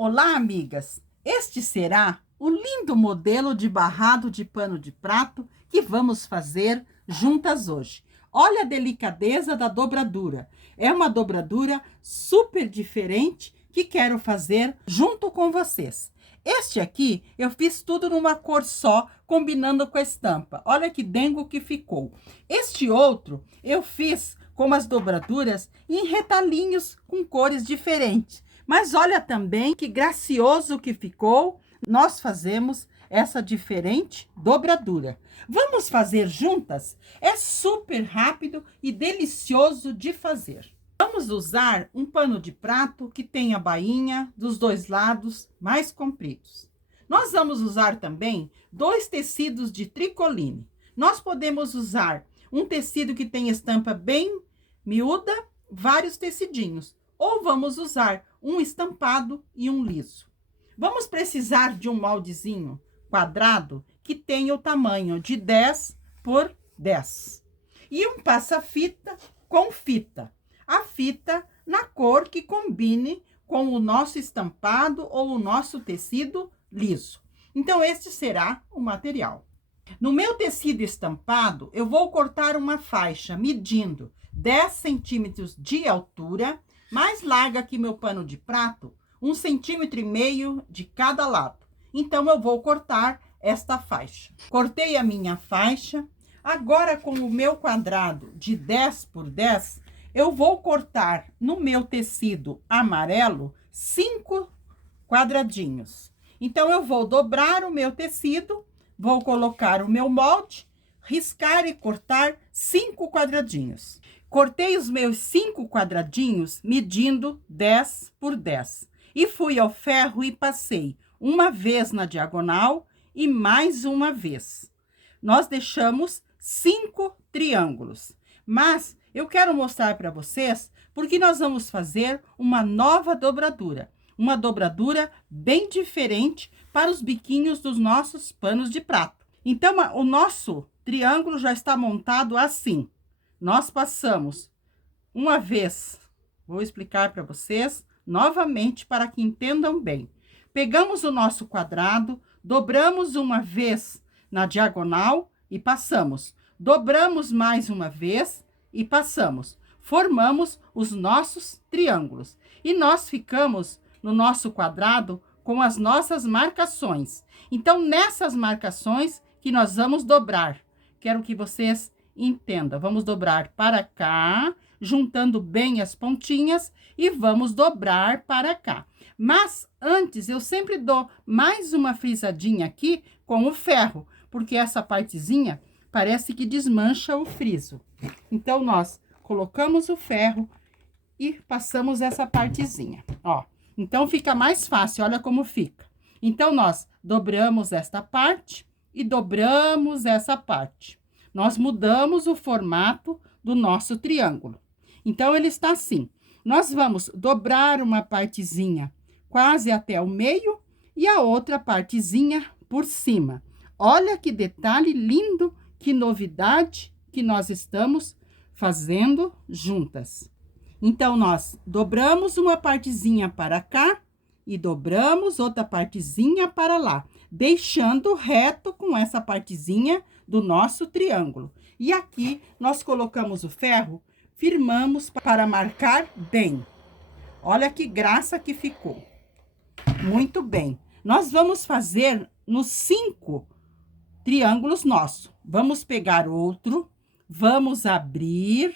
Olá, amigas! Este será o lindo modelo de barrado de pano de prato que vamos fazer juntas hoje. Olha a delicadeza da dobradura. É uma dobradura super diferente que quero fazer junto com vocês. Este aqui eu fiz tudo numa cor só, combinando com a estampa. Olha que dengo que ficou. Este outro eu fiz com as dobraduras em retalhinhos com cores diferentes. Mas olha também que gracioso que ficou. Nós fazemos essa diferente dobradura. Vamos fazer juntas? É super rápido e delicioso de fazer. Vamos usar um pano de prato que tenha a bainha dos dois lados mais compridos. Nós vamos usar também 2 tecidos de tricoline. Nós podemos usar um tecido que tem estampa bem miúda, vários tecidinhos. Ou vamos usar um estampado e um liso. Vamos precisar de um moldezinho quadrado que tenha o tamanho de 10 por 10. E um passa-fita com fita. A fita na cor que combine com o nosso estampado ou o nosso tecido liso. Então, este será o material. No meu tecido estampado, eu vou cortar uma faixa medindo 10 centímetros de altura, mais larga que meu pano de prato, 1,5 centímetro de cada lado. Então, eu vou cortar esta faixa. Cortei a minha faixa. Agora, com o meu quadrado de 10 por 10, eu vou cortar no meu tecido amarelo 5 quadradinhos. Então, eu vou dobrar o meu tecido, vou colocar o meu molde, riscar e cortar 5 quadradinhos. Cortei os meus 5 quadradinhos medindo 10 por 10. E fui ao ferro e passei uma vez na diagonal e mais uma vez. Nós deixamos 5 triângulos. Mas eu quero mostrar para vocês porque nós vamos fazer uma nova dobradura. Uma dobradura bem diferente para os biquinhos dos nossos panos de prato. Então, o nosso triângulo já está montado assim. Nós passamos uma vez, vou explicar para vocês novamente para que entendam bem. Pegamos o nosso quadrado, dobramos uma vez na diagonal e passamos. Dobramos mais uma vez e passamos. Formamos os nossos triângulos. E nós ficamos no nosso quadrado com as nossas marcações. Então, nessas marcações que nós vamos dobrar. Quero que vocês entendam. Vamos dobrar para cá, juntando bem as pontinhas e vamos dobrar para cá. Mas antes, eu sempre dou mais uma frisadinha aqui com o ferro, porque essa partezinha parece que desmancha o friso. Então, nós colocamos o ferro e passamos essa partezinha, ó. Então, fica mais fácil, olha como fica. Então, nós dobramos esta parte e dobramos essa parte. Nós mudamos o formato do nosso triângulo. Então, ele está assim. Nós vamos dobrar uma partezinha quase até o meio e a outra partezinha por cima. Olha que detalhe lindo, que novidade que nós estamos fazendo juntas. Então, nós dobramos uma partezinha para cá e dobramos outra partezinha para lá, deixando reto com essa partezinha do nosso triângulo. E aqui, nós colocamos o ferro, firmamos para marcar bem. Olha que graça que ficou. Muito bem. Nós vamos fazer nos 5 triângulos nossos. Vamos pegar outro, vamos abrir.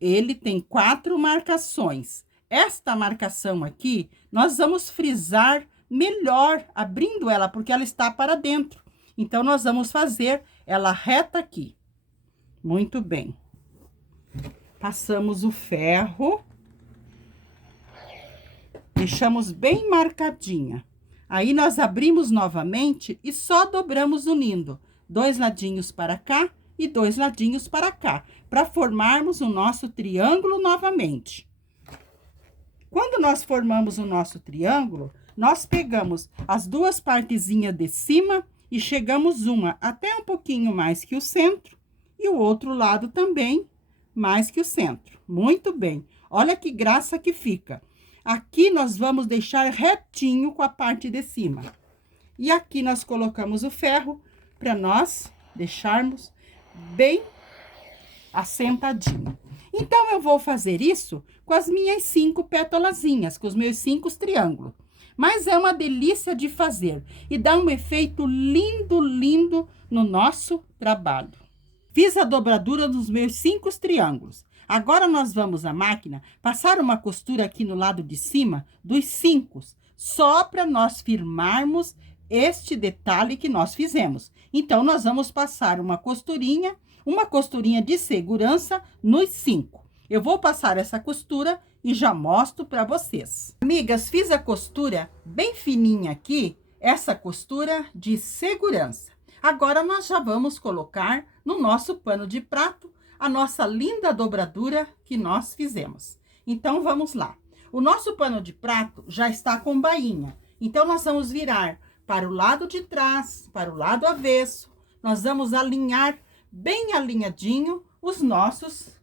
Ele tem 4 marcações. Esta marcação aqui, nós vamos frisar melhor, abrindo ela, porque ela está para dentro. Então, nós vamos fazer ela reta aqui. Muito bem. Passamos o ferro. Deixamos bem marcadinha. Aí, nós abrimos novamente e só dobramos unindo 2 ladinhos para cá e 2 ladinhos para cá, para formarmos o nosso triângulo novamente. Quando nós formamos o nosso triângulo, nós pegamos as 2 partezinhas de cima e chegamos uma até um pouquinho mais que o centro e o outro lado também mais que o centro. Muito bem. Olha que graça que fica. Aqui nós vamos deixar retinho com a parte de cima. E aqui nós colocamos o ferro para nós deixarmos bem assentadinho. Então, eu vou fazer isso com as minhas 5 pétalazinhas, com os meus 5 triângulos. Mas é uma delícia de fazer e dá um efeito lindo, lindo no nosso trabalho. Fiz a dobradura dos meus 5 triângulos. Agora, nós vamos à máquina passar uma costura aqui no lado de cima dos 5, só para nós firmarmos este detalhe que nós fizemos. Então, nós vamos passar uma costurinha de segurança nos 5. Eu vou passar essa costura e já mostro para vocês. Amigas, fiz a costura bem fininha aqui, essa costura de segurança. Agora, nós já vamos colocar no nosso pano de prato a nossa linda dobradura que nós fizemos. Então, vamos lá. O nosso pano de prato já está com bainha. Então, nós vamos virar para o lado de trás, para o lado avesso. Nós vamos alinhar bem alinhadinho os nossos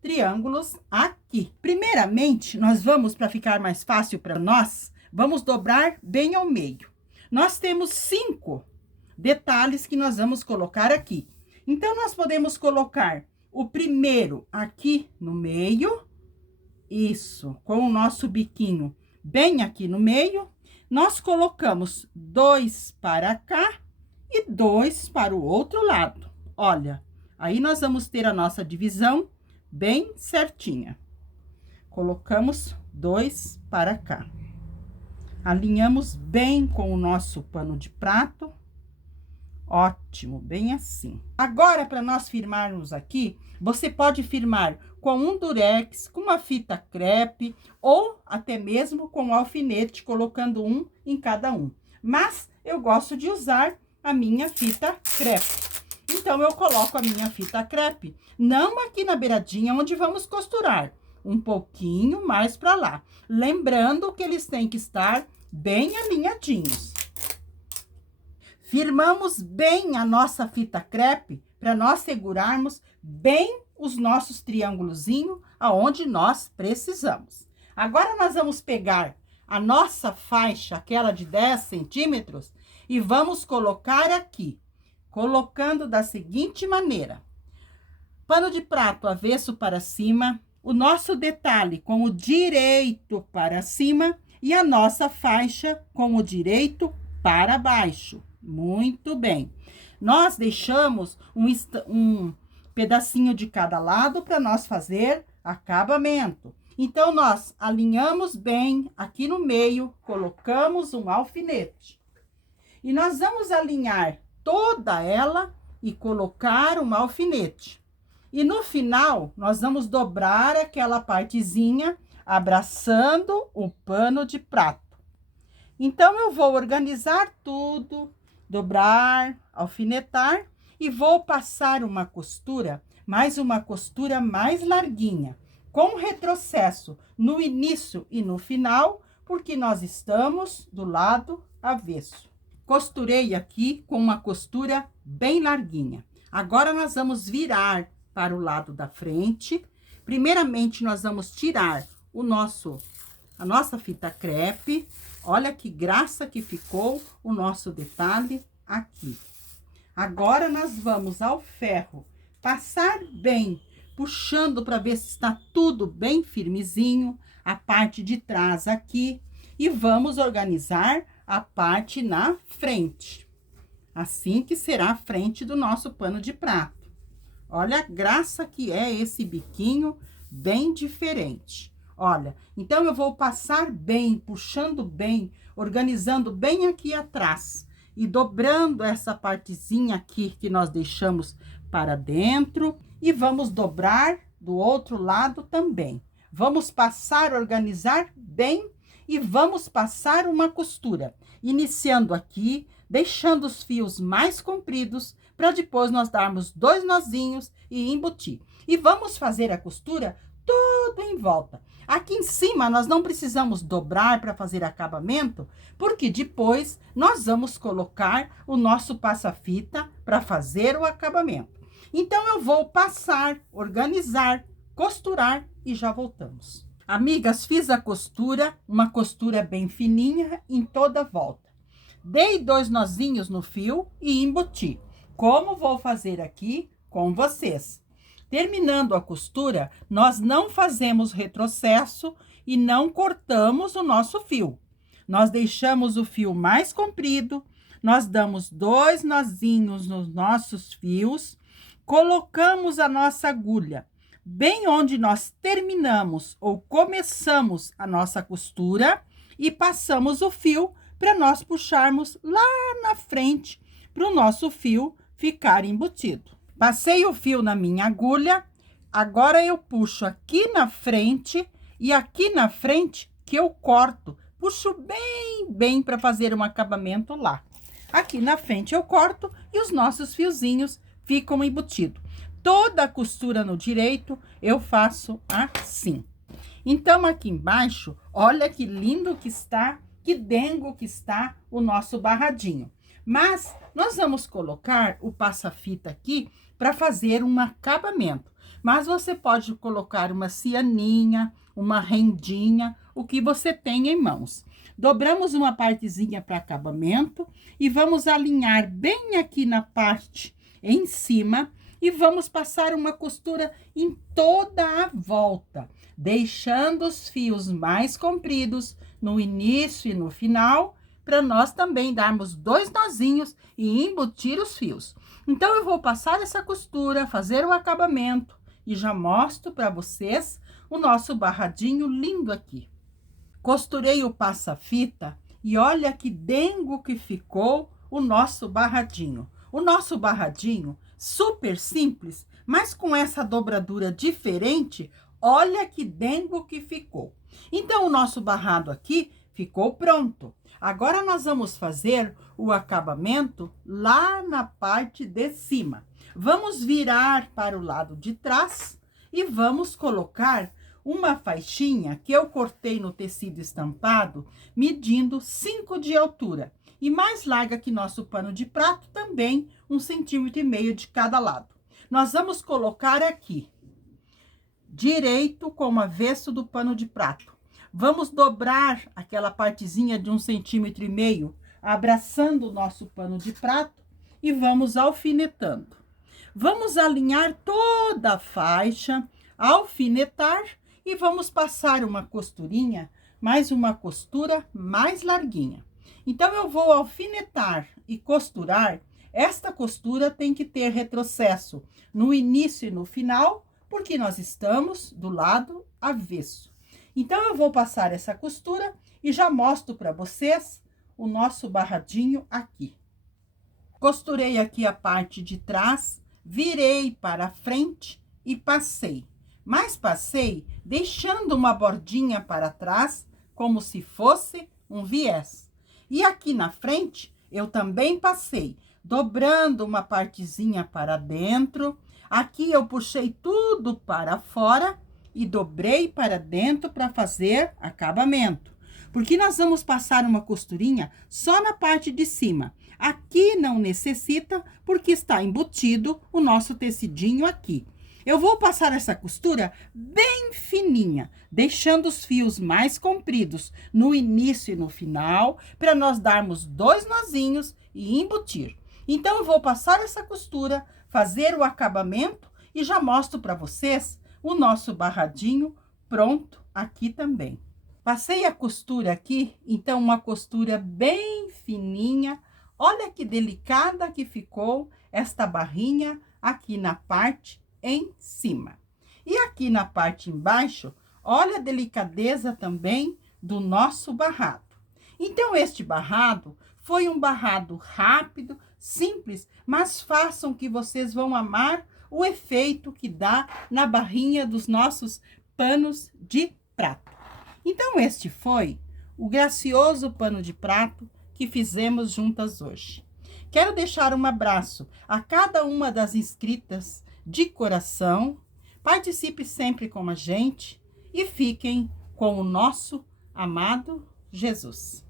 triângulos aqui. Primeiramente, nós vamos, para ficar mais fácil para nós, vamos dobrar bem ao meio. Nós temos 5 detalhes que nós vamos colocar aqui. Então, nós podemos colocar o primeiro aqui no meio, isso, com o nosso biquinho bem aqui no meio. Nós colocamos 2 para cá e 2 para o outro lado. Olha, aí nós vamos ter a nossa divisão bem certinha. Colocamos 2 para cá. Alinhamos bem com o nosso pano de prato. Ótimo, bem assim. Agora, para nós firmarmos aqui, você pode firmar com um durex, com uma fita crepe, ou até mesmo com um alfinete, colocando um em cada um. Mas, eu gosto de usar a minha fita crepe. Então, eu coloco a minha fita crepe, não aqui na beiradinha onde vamos costurar, um pouquinho mais para lá. Lembrando que eles têm que estar bem alinhadinhos. Firmamos bem a nossa fita crepe para nós segurarmos bem os nossos triângulozinhos aonde nós precisamos. Agora, nós vamos pegar a nossa faixa, aquela de 10 centímetros, e vamos colocar aqui, colocando da seguinte maneira. Pano de prato avesso para cima, o nosso detalhe com o direito para cima e a nossa faixa com o direito para baixo. Muito bem. Nós deixamos um pedacinho de cada lado para nós fazer acabamento. Então, nós alinhamos bem aqui no meio, colocamos um alfinete. E nós vamos alinhar toda ela e colocar um alfinete. E no final, nós vamos dobrar aquela partezinha, abraçando o pano de prato. Então, eu vou organizar tudo, dobrar, alfinetar e vou passar uma costura, mais uma costura mais larguinha, com retrocesso no início e no final, porque nós estamos do lado avesso. Costurei aqui com uma costura bem larguinha. Agora, nós vamos virar para o lado da frente. Primeiramente, nós vamos tirar a nossa fita crepe. Olha que graça que ficou o nosso detalhe aqui. Agora, nós vamos ao ferro passar bem, puxando para ver se está tudo bem firmezinho, a parte de trás aqui, e vamos organizar a parte na frente. Assim que será a frente do nosso pano de prato. Olha a graça que é esse biquinho, bem diferente. Olha, então eu vou passar bem, puxando bem, organizando bem aqui atrás e dobrando essa partezinha aqui que nós deixamos para dentro e vamos dobrar do outro lado também. Vamos passar, organizar bem e vamos passar uma costura, iniciando aqui, deixando os fios mais compridos para depois nós darmos 2 nozinhos e embutir. E vamos fazer a costura tudo em volta. Aqui em cima, nós não precisamos dobrar para fazer acabamento, porque depois nós vamos colocar o nosso passa-fita para fazer o acabamento. Então, eu vou passar, organizar, costurar e já voltamos. Amigas, fiz a costura, uma costura bem fininha em toda a volta. Dei 2 nozinhos no fio e embuti, como vou fazer aqui com vocês. Terminando a costura, nós não fazemos retrocesso e não cortamos o nosso fio. Nós deixamos o fio mais comprido, nós damos 2 nozinhos nos nossos fios, colocamos a nossa agulha bem onde nós terminamos ou começamos a nossa costura e passamos o fio para nós puxarmos lá na frente para o nosso fio ficar embutido. Passei o fio na minha agulha, agora eu puxo aqui na frente e aqui na frente que eu corto, puxo bem para fazer um acabamento lá. Aqui na frente eu corto e os nossos fiozinhos ficam embutidos. Toda a costura no direito eu faço assim. Então, aqui embaixo, olha que lindo que está, que dengo que está o nosso barradinho. Mas nós vamos colocar o passa-fita aqui para fazer um acabamento. Mas você pode colocar uma cianinha, uma rendinha, o que você tem em mãos. Dobramos uma partezinha para acabamento e vamos alinhar bem aqui na parte em cima e vamos passar uma costura em toda a volta, deixando os fios mais compridos no início e no final, para nós também darmos 2 nozinhos e embutir os fios. Então, eu vou passar essa costura, fazer o acabamento e já mostro para vocês o nosso barradinho lindo aqui. Costurei o passa-fita e olha que dengo que ficou o nosso barradinho. O nosso barradinho, super simples, mas com essa dobradura diferente, olha que dengo que ficou. Então, o nosso barrado aqui ficou pronto. Agora, nós vamos fazer o acabamento lá na parte de cima. Vamos virar para o lado de trás e vamos colocar uma faixinha que eu cortei no tecido estampado, medindo 5 de altura. E mais larga que nosso pano de prato, também 1,5 cm de cada lado. Nós vamos colocar aqui, direito com o avesso do pano de prato. Vamos dobrar aquela partezinha de 1,5 cm, abraçando o nosso pano de prato e vamos alfinetando. Vamos alinhar toda a faixa, alfinetar e vamos passar uma costurinha, mais uma costura mais larguinha. Então, eu vou alfinetar e costurar. Esta costura tem que ter retrocesso no início e no final, porque nós estamos do lado avesso. Então, eu vou passar essa costura e já mostro para vocês o nosso barradinho aqui. Costurei aqui a parte de trás, virei para a frente e passei. Mas passei deixando uma bordinha para trás, como se fosse um viés. E aqui na frente, eu também passei, dobrando uma partezinha para dentro. Aqui eu puxei tudo para fora e dobrei para dentro para fazer acabamento. Porque nós vamos passar uma costurinha só na parte de cima. Aqui não necessita, porque está embutido o nosso tecidinho aqui. Eu vou passar essa costura bem fininha, deixando os fios mais compridos no início e no final, para nós darmos 2 nozinhos e embutir. Então, eu vou passar essa costura, fazer o acabamento e já mostro para vocês o nosso barradinho pronto aqui também. Passei a costura aqui, então, uma costura bem fininha. Olha que delicada que ficou esta barrinha aqui na parte em cima. E aqui na parte embaixo, olha a delicadeza também do nosso barrado. Então, este barrado foi um barrado rápido, simples, mas façam que vocês vão amar o efeito que dá na barrinha dos nossos panos de prato. Então, este foi o gracioso pano de prato que fizemos juntas hoje. Quero deixar um abraço a cada uma das inscritas de coração. Participe sempre com a gente e fiquem com o nosso amado Jesus.